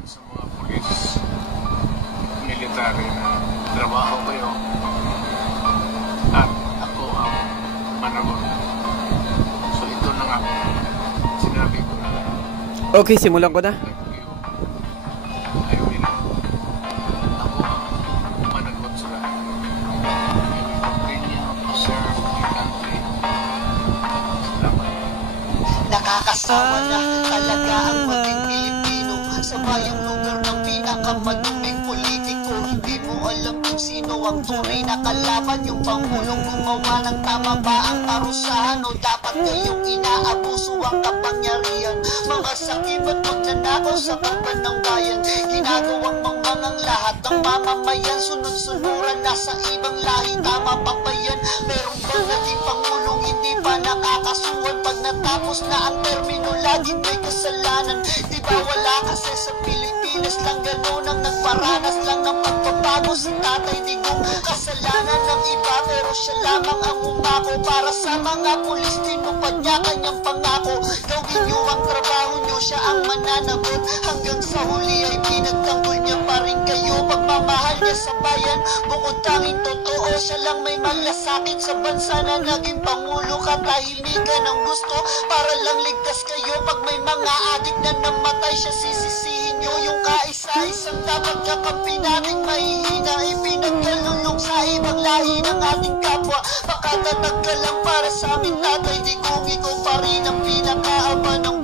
naman sa mga pulis, military na trabaho kayo at ako ang managot. So ito na nga, sinabi ko na. Okay, simulan ko na. Ayaw nila. Ako ang managot sa lahat. I will continue to serve the country. Salamat. Nakakasawa na talaga ang maging Pilipino sa bayang lugar ng pinakamaduming politiko. Hindi mo alam kung sino ang tunay na kalaban. Yung pangulong gumawa ng tama ba ang parusahan o dapat kayong inaabuso ang kapangyarihan. Mga sakit at magnanakaw sa kapan ng bayan, ginagawang mangmangang lahat ng mamamayan. Sunod-sunuran na sa ibang lahi, tama pa ba yan? Meron bang naging pangulong hindi pa nakakasuhan? Pag natapos na ang termino, laging may kasalanan. Di ba wala kasi sa Pilipinas lang gano'n ang nagparanas lang ng pagbabago. Si Tatay Digong kasalanan ng iba, pero siya lamang ang umako. Para sa mga pulis, tinupad niya kanyang pangako. Gawin niyo ang trabaho niyo, siya ang mananagot. Hanggang sa huli ay pinagtanggol niya pa rin kayo. Pagmamahal niya sa bayan, bukod tanging totoo, siya lang may malasakit sa bansa na naging pangulo. Katahimikan ang gusto para lang ligtas kayo. Pag may mga adik na namatay, siya sisisihin niyo. Yung kaisa-isang dapat kakampi nating mahihina, ipinagkalulong sa ibang lahi ng ating kapwa. Pakatatag ka lang para sa amin, Tatay Digong, ikaw pa rin ang pinakaaba ng